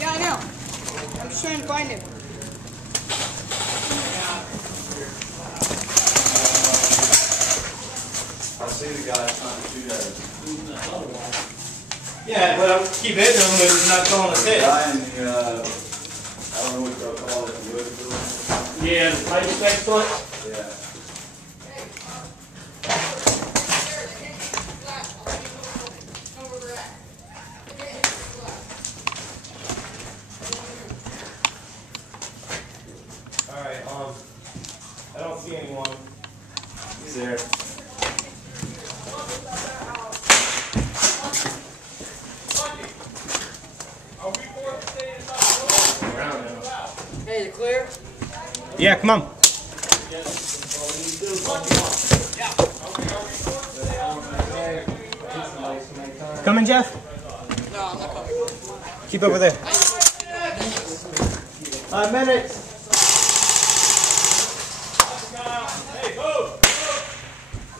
Yeah, I know. I'm just trying to find him. I see the guy trying to shoot at us. Yeah, but I'll keep hitting him, but he's not calling us hit. The guy in the, I don't know what they'll call it, the wood building. Yeah, the pipe next to it. Yeah. Alright, I don't see anyone. He's there. Hey, you clear? Yeah, come on. Coming, Jeff? No, I'm not coming. Keep over there. 5 minutes. Hey, move!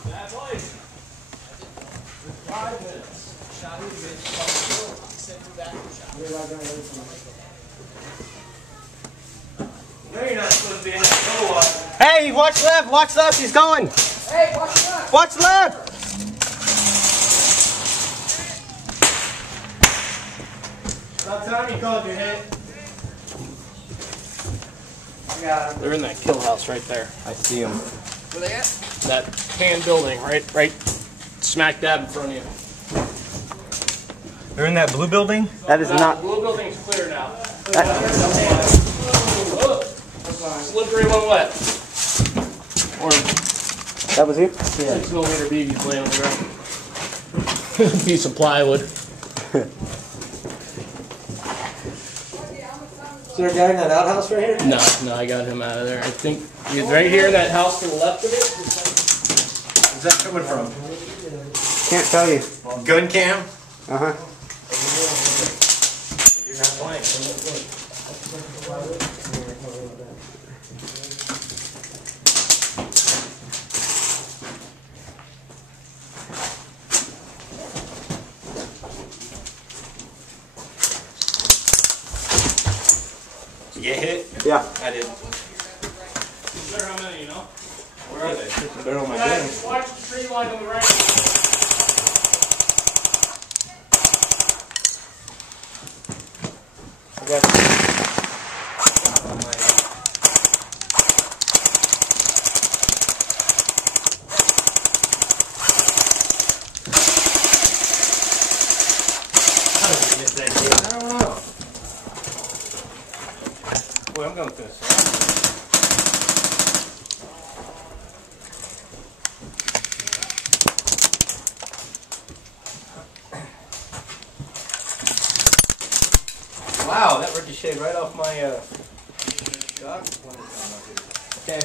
Bad place. 5 minutes. No, you're not supposed to be in that go water. Hey, watch left, he's going. Hey, watch left. Watch left. About time you called your hit. I got him. They're in that kill house right there. I see them. Where they at? That tan building, right smack dab in front of you. They're in that blue building? That is not. The blue building's clear now. Slippery one wet. Or That was you? 6mm BB laying on the ground. Piece of plywood. Is there a guy in that outhouse right here? No, I got him out of there. I think he's right here in that house to the left of it. Where's that coming from? Can't tell you. Gun cam? Uh-huh. You're not playing. Did you get hit? Yeah. I did. Sure, how many, you know? Where are they? They're on my Guys, desk. watch the tree line on the right. I got How did we miss that kid? I don't know. Boy, I'm going through this. Wow, that ricocheted right off my okay.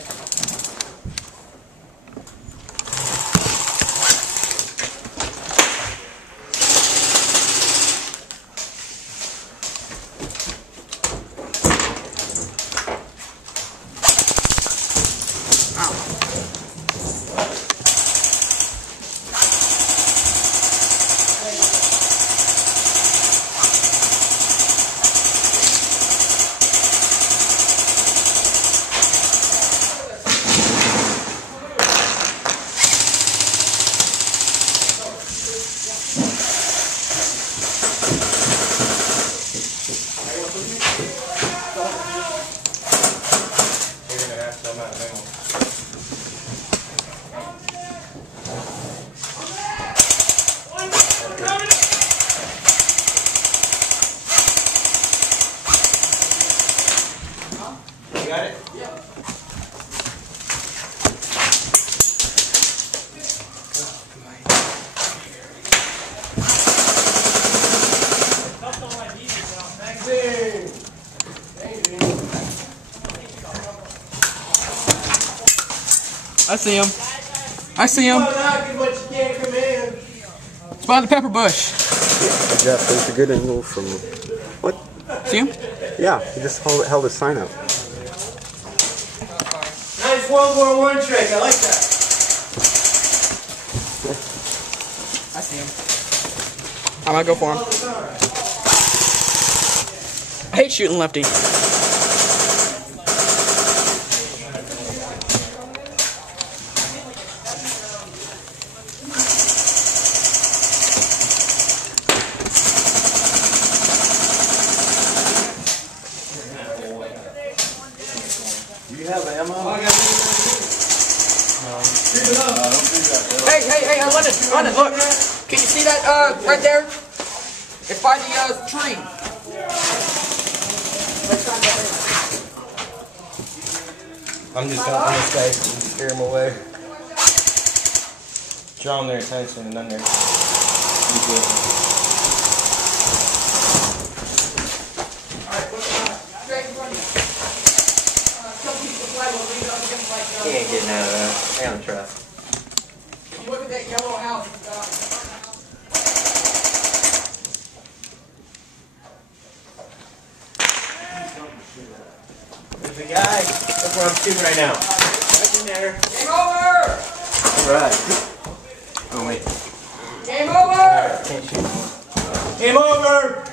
got it? Yeah. I see him. I see him. It's by the pepper bush. Jeff, there's a good angle from... What? See him? Yeah, he just held his sign up. Nice World War I trick. I like that. see him. I'm gonna go for him. I hate shooting lefty. You have ammo? Hey, London, look. Can you see that, right there? It's by the, tree. I'm just helping this guy and scare him away. Draw their attention and then they're. He ain't getting out of that. I gotta trust. Look at that yellow house. There's a guy. That's where I'm shooting right now. Right in there. Game over! Alright. Oh, wait. Game over! Can't shoot. Game over!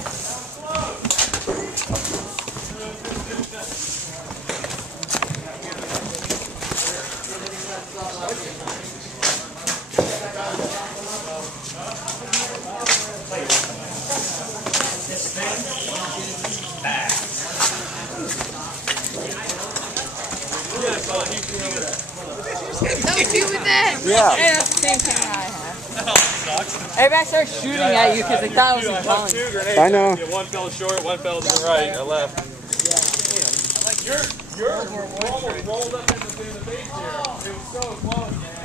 Don't shoot with that. Yeah. Hey, that's the same camera I have. Everybody started shooting at you because they thought it was a gun. I know. One fell short, one fell to the right, I left. Like you're almost rolled up in the base here. It was so close, man.